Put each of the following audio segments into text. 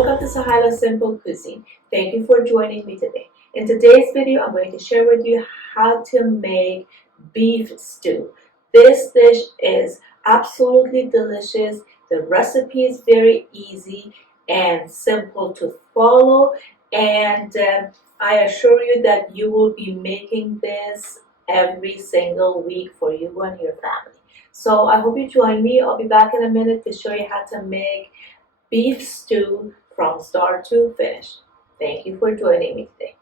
welcome to Sahila Simple Cuisine. Thank you for joining me today. In today's video, I'm going to share with you how to make beef stew. This dish is absolutely delicious. The recipe is very easy and simple to follow, and I assure you that you will be making this every single week for you and your family. So I hope you join me. I'll be back in a minute to show you how to make beef stew from start to finish. Thank you for joining me today.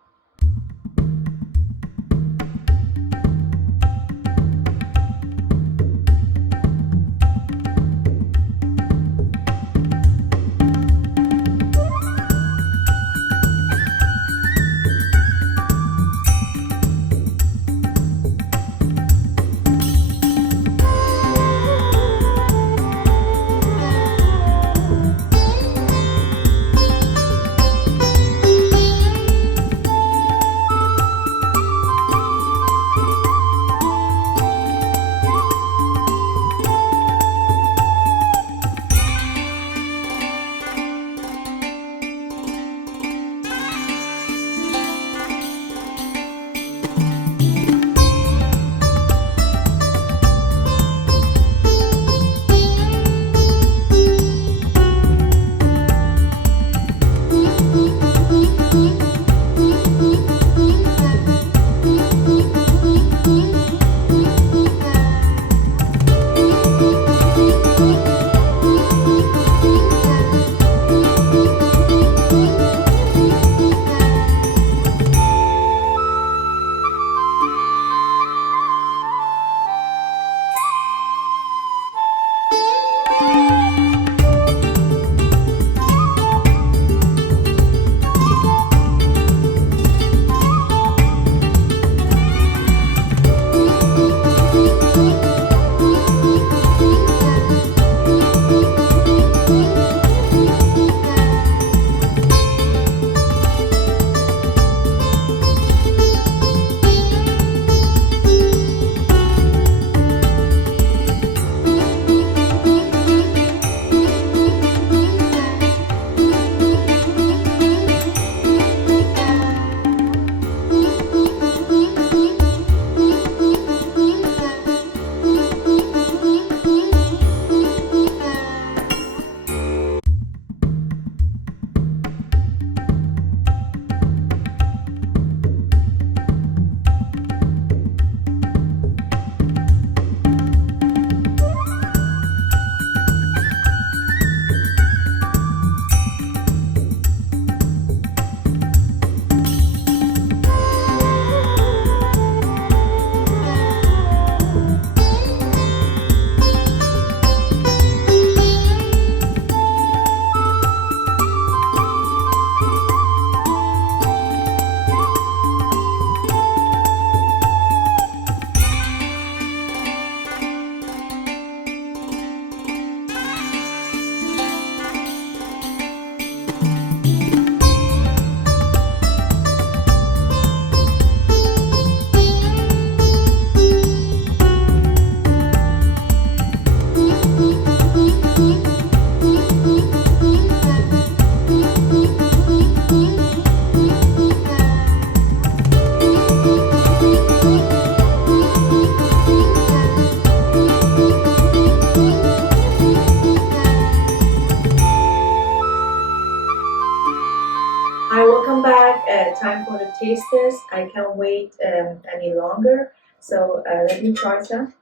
Hi, welcome back. Time for the taste test. I can't wait any longer. So let me try some.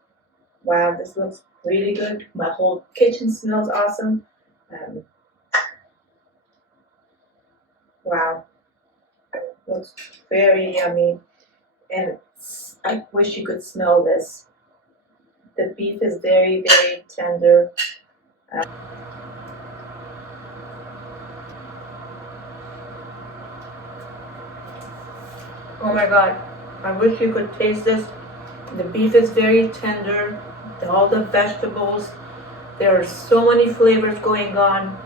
Wow, this looks really good. My whole kitchen smells awesome. Wow, looks very yummy. And I wish you could smell this. The beef is very, very tender. Oh my God, I wish you could taste this. The beef is very tender, all the vegetables, there are so many flavors going on.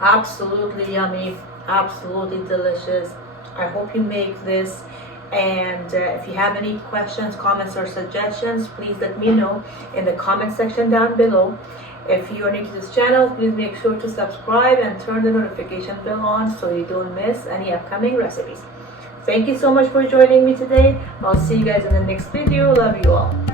Absolutely yummy, absolutely delicious. I hope you make this And if you have any questions, comments, or suggestions, please let me know in the comment section down below. If you are new to this channel, please make sure to subscribe and turn the notification bell on so you don't miss any upcoming recipes. Thank you so much for joining me today. I'll see you guys in the next video. Love you all.